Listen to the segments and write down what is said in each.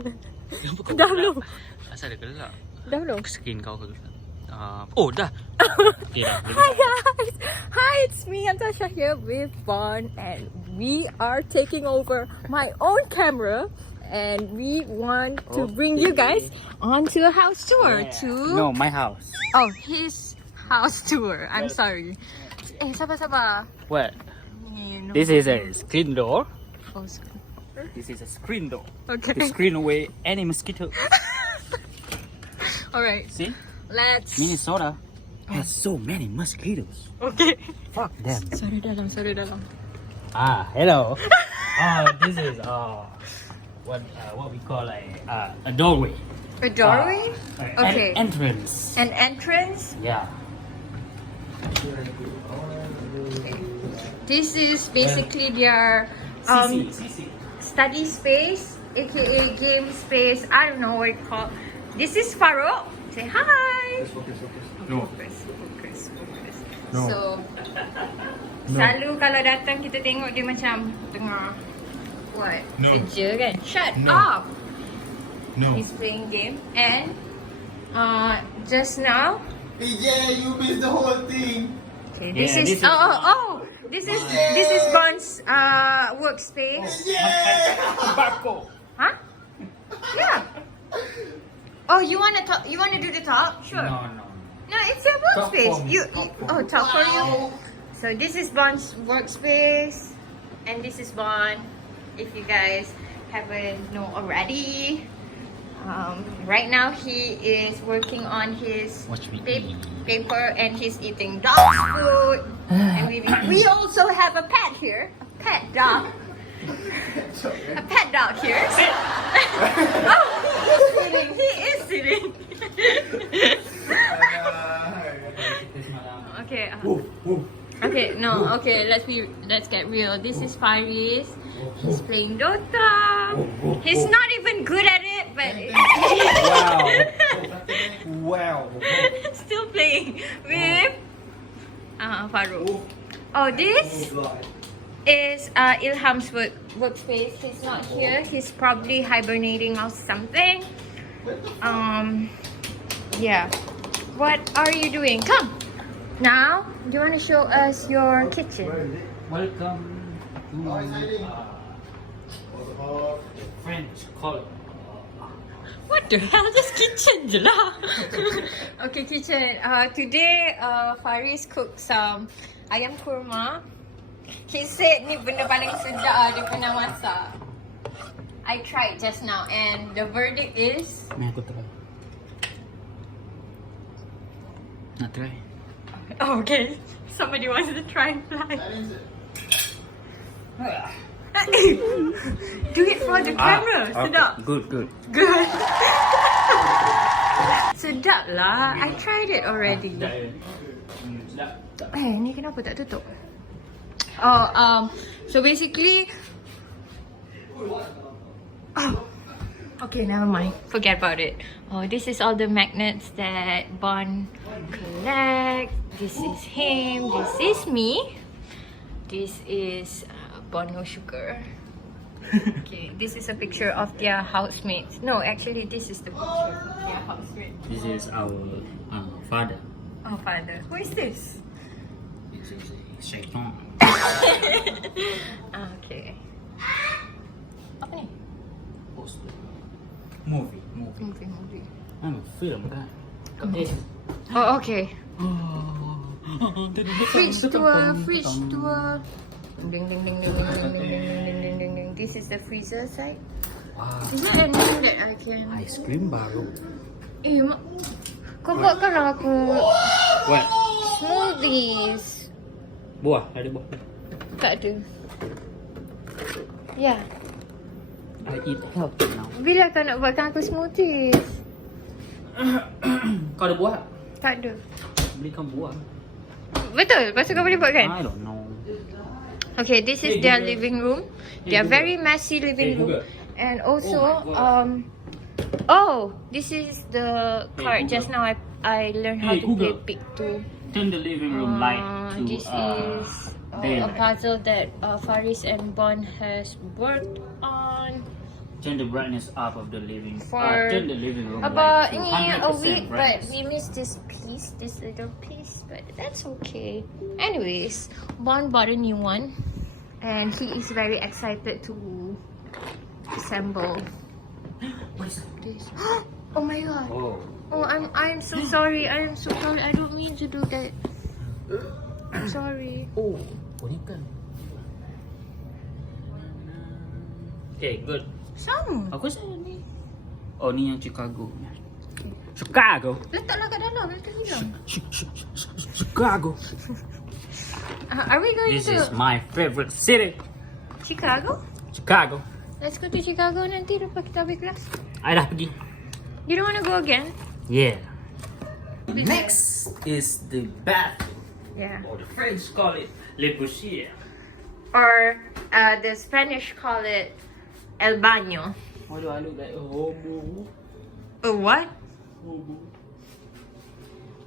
Dah belum? Asal dia gelap. Dah belum? Screen kau gelap. Oh dah. Okay dah. Hi guys! Hi, it's me, Antasha here with Bonn, and we are taking over my own camera, and we want to bring you guys onto a house tour No, my house. Oh, his house tour. I'm sorry. Sabar. What? No. This is a screen door. Oh, This is a screen door. okay. To screen away any mosquito. Alright, See? let's... Minnesota has so many mosquitoes. Okay. Fuck them. Sorry dalam. Hello. This is what we call a doorway. A doorway? Okay. An entrance. An entrance? Yeah. Okay. This is basically their CC. study space, aka game space. I don't know what it's called. This is Farouk. Say hi. No. Focus. No. So, selalu kalau datang kita tengok dia macam tengah what? No. Kerja kan? Shut No. up. No. He's playing game, and just now. Yeah, you missed the whole thing. Okay, Yeah, this is this is Bon's workspace. Barco. Huh? Yeah. Oh, you wanna talk? You wanna do the talk? Sure. No, it's your workspace. for me, Talk for you. So this is Bon's workspace, and this is Bon. If you guys haven't know already, right now he is working on his Watch me paper, and he's eating dog food. And we also have a pet here, a pet dog. A pet dog here. Oh, he is sitting. Okay. Okay, no. Okay, let's get real. This is Faris. He's playing Dota. He's not even good at it, but Wow. still playing with Farouk. Oh, this is Ilham's workspace. He's not here. He's probably hibernating or something. Yeah. What are you doing? Come. Now, do you want to show us your kitchen? Welcome to French call. What the hell? Just kitchen je lah. Okay, kitchen. Today, Faris cooked some ayam kurma. He said ni benda paling sedap dia pernah masak. I tried just now, and the verdict is... May aku try. Nak try? Oh, okay. Somebody wants to try and fly. Do it for the camera. Sedap. Good. Good. Sedap lah. I tried it already. Ni kenapa tak tutup? Oh, so basically... Oh, okay, never mind. Forget about it. Oh, this is all the magnets that Bon collect. This is him. This is me. This is Bon no sugar. Okay, this is a picture of their housemates. No, actually, this is the picture of their housemates. This is our father. Oh, father. Who is this? This is Shaitan. Okay. Apa ni? Poster. Movie. Movie. I'm a film guy. Oh, okay. Fridge tour. Ding. This is the freezer side. Wow. Is there anything that I can... Ice cream baru. Kau buatkan aku What? smoothies. Buah. Ada buah. Tak ada. Ya. I eat healthy now. Bila kau nak buatkan aku smoothies? Kau ada buah? Tak ada. Belikan buah. Betul? Lepas tu kau boleh buat kan? I don't know. Okay, this is their living room. Their very messy living room. And also, this is the card. Just now I learned how to play Pick 2. Turn the living room light to This is a daylight. puzzle that Faris and Bon has worked on. Turn the brightness up of the living For turn the living room about light to a 100% week, but brightness. we missed this piece, this little piece, but that's okay. Anyways, Bon bought a new one, and he is very excited to assemble What is this. Oh my god! Oh. Oh, I'm so sorry. I am so sorry. I don't mean to do that. I'm sorry. Oh, ni kan. Okay, good. Some. Aku rasa ni. Oh, ni yang Chicago. Chicago. Letaklah kat dalam. Nanti hilang. Chicago. Are we going This to is my favorite city. Chicago? Chicago. Let's go to Chicago nanti lepas kita habis kelas. I dah pergi. You don't want to go again? Yeah. Next is the bathroom. Yeah. Or the French call it le bouchier. Or the Spanish call it el baño. Why do I look like a hobo? A what? Hobo.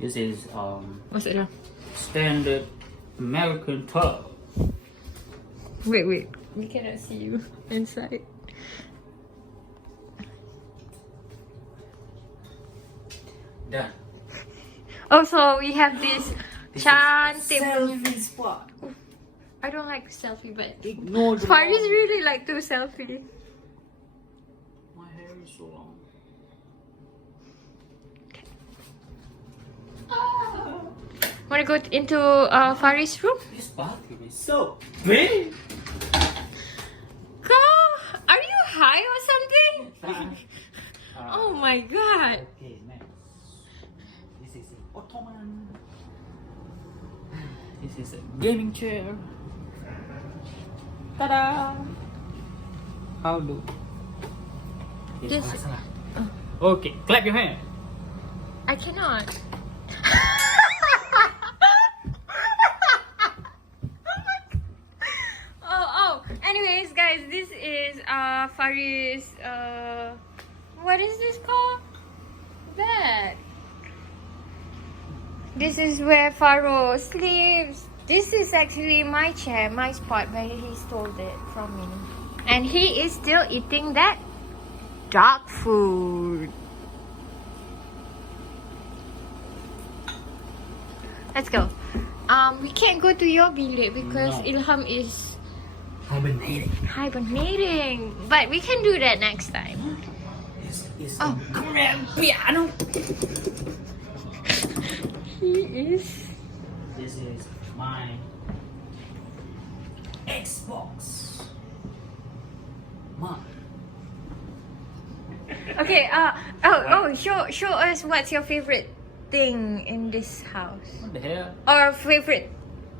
This is What's it? standard American tub. Wait. We cannot see you inside. Done. Also, we have this cantik. Selfie spot. I don't like selfie, but Ignore the Faris wall. really like to selfie. My hair is so long. Wanna go into Faris' room? This bathroom is so big. God, are you high or something? Oh my god. Okay, next. This is an ottoman. This is a gaming chair. Ta-da! How do? This- Okay, clap your hand. I cannot. oh. Anyways, guys, this is Faris. What is this called? Bed. This is where Faro sleeps. This is actually my chair, my spot, but he stole it from me. And he is still eating that dog food. Let's go. We can't go to your bilik because No. Ilham is Hibernating. hibernating. But we can do that next time. This is Oh. a grand piano. He is. This is my Xbox. Mom. Okay. Show us what's your favorite thing in this house, What the hell? or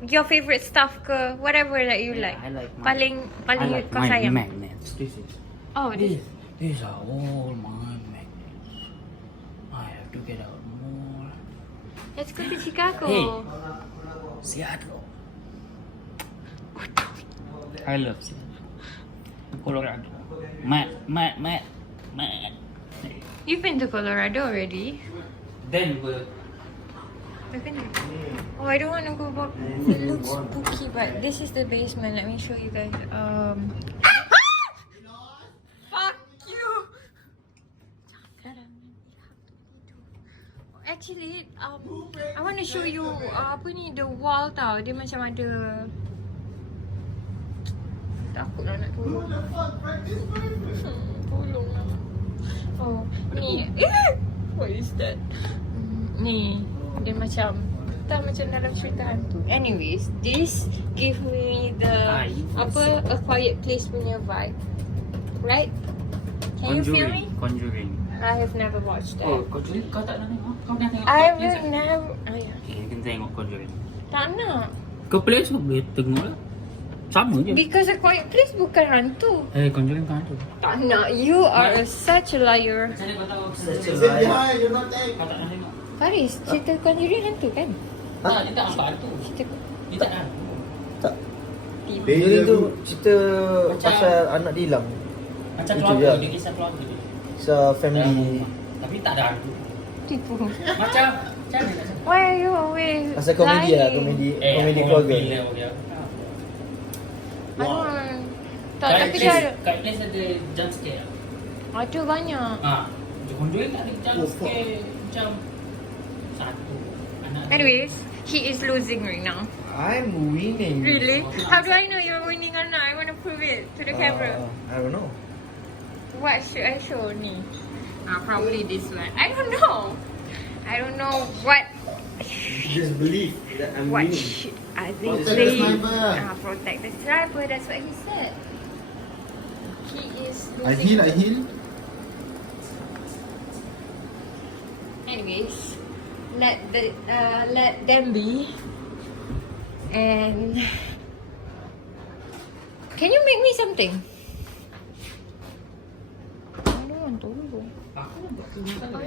your favorite stuff ke, whatever that you Yeah, like. I like my- Paling I like kau my sayang. magnets. This is. Oh, this. These are all my magnets. I have to get out more. Let's go to Chicago. Hey. Seattle. I love Seattle. Colorado. Matt. You've been to Colorado already. Denver. I've been to- Oh, I don't want to go back. It looks spooky, but this is the basement. Let me show you guys. Fuck you. Actually, I want to show you apa ni, the wall tau. Dia macam ada. Takut lah nak turun. Tolong lah. Oh, ni. What is that? Ni, dia macam tak macam dalam cerita hantu. Anyways, this give me the a quiet place punya vibe. Right? Can you feel me? Conjuring. I have never watched that. Oh, Conjuring kau tak nak tengok? Kau dah tengok? I will never. Oh, yeah. Okay, you can tengok Conjuring. Tak nak. Kau play so boleh tengok lah. Sama je. Because a quiet place bukan hantu. Conjuring kan hantu. Tak nak. You are such a liar. Macam mana kau tahu? Sit behind, you're not there. Kau tak nak tengok? Faris, cerita Conjuring hantu kan? Tak, dia tak nampak hantu. Cerita Dia tak hantu. Tak. tiba. Dia tu cerita Macam- pasal anak dia hilang. Macam Itu keluarga, je. dia kisah keluarga dia. Sa family. Tapi tak ada hantu. Tipu. Macam mana nak cakap? Why are you always Pasal komedi lah, lying? komedi keluarga. Bila dia. I don't want. Tak, tapi dia ada. Kat place ada jump scare. Ada banyak. Jodoh tak ada jump scare macam satu anak. Anyways, he is losing right now. I'm winning. Really? How do I know you're winning or not? I want to prove it to the camera. I don't know. What should I show ni? Probably this one. I don't know. I don't know what. Just believe that I'm What winning. should I be Protect the saying? sniper. Protect the sniper. That's what he said. He is losing. I heal. Anyways, let them be. And can you make me something? I don't want to. Aku nak buat